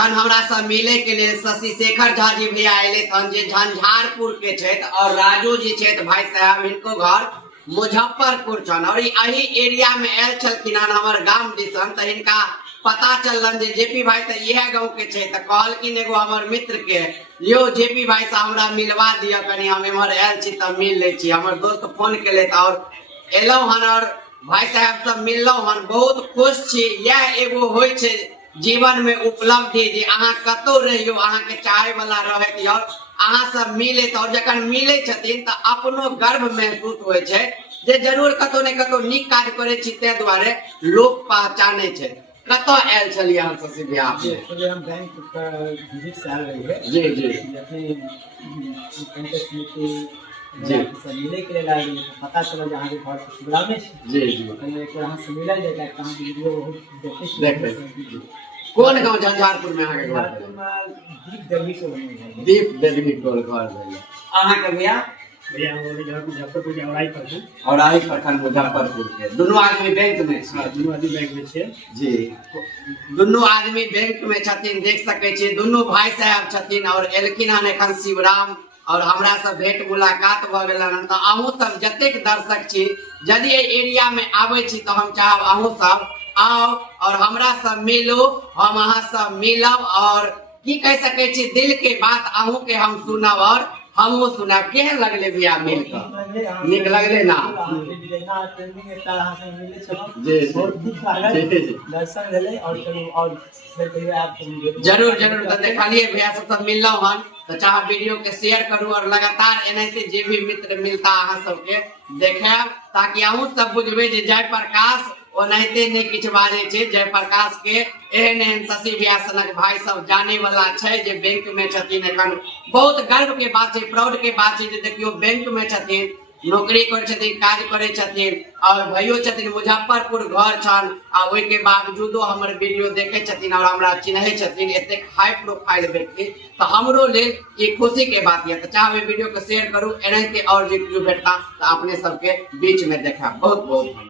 एखन हमरा सब मिले के लिए शशि शेखर झा जी भी आये हन जे झंझारपुर के छथि और राजू जी छथि भाई साहब इनको घर मुजफ्फरपुर छन और यही एरिया में आयल छलखिन हन हमर गांव दिसन त इनका पता चलन जे जेपी भाई त यह गांव के छे त कहलखिन एगो हमर मित्र के लियो जेपी भाई से हमरा मिलवा दिया कनी हम एमहर आयल छी त मिल ले छी। हमर दोस्त फोन केले त और एलौ हन और भाई साहब सब मिललौ हन बहुत खुश छी। यह एगो होय छे जीवन में उपलब्धि जे अहाँ कतौ रहियो अहाँ के चाहे वाला रहत और अहाँ सब मिले और जखन मिले छथिन त अपनो गर्व महसूस होय छे जे जरूर कतौ ने कतौ नीक काज करे छी ते द्वारे लोग पहचाने छे। कतो आयल छलिए हम शशि भैया हम बैंक का विजिट से आए रहे जी जी अपने कैंपस में जी मिले के लिए लाए पता चला जहाँ के घर शिमला में जी जी एक यहाँ से मिला जाए कहाँ वीडियो देख कौन गांव झंझारपुर में आके घर दीप देवी टोल घर अहाँ के भैया मुजफ्फरपुर के औराई प्रखंड मुजफ्फरपुर के दोनों आदमी बैंक में दोनों आदमी बैंक में छे जी दोनों आदमी बैंक में छथिन देख सके छी दोनों भाई साहब छथिन और एलखिन हन एखन शिवराम और हमरा सब भेंट मुलाकात भ गेलन त अहूँ सब जतेक दर्शक छी यदि एरिया में आबै छी तो हम चाहब अहूँ सब आओ और हमरा सब मिलो हम अहाँ सब मिलब और की कह सके छी दिल के बात अहूँ के हम सुनब और हमहू सुनब केहन लगले भैया मिल कर नीक लगले ना जरूर जरूर तो देखलिए भैया सब मिललो हन तो चाहे वीडियो के शेयर करू और लगातार एनाहिते जे भी मित्र मिलता अहाँ सबके देखाब ताकि अहूँ सब बुझबे जे जयप्रकाश ओनाहिते नहीं किछ बाजे छे। जयप्रकाश के एहन एहन शशि भैया सनक भाई सब जाने वाला छे जे बैंक में छथिन एखन बहुत गर्व के बात छे प्राउड के बात छे जे देखियो बैंक में छथिन नौकरी करे छथिन काज करे छथिन और भैयो छथिन मुजफ्फरपुर घर छन आ ओइ के बावजूदो हमर वीडियो देखे छथिन और हमरा चिन्हे छथिन एते हाई प्रोफाइल व्यक्ति तो हमरो लेल ये खुशी के बात है। तो चाहे वीडियो को शेयर करू एनाहिते और वीडियो भेटता तो अपने सबके बीच में देखा बहुत बहुत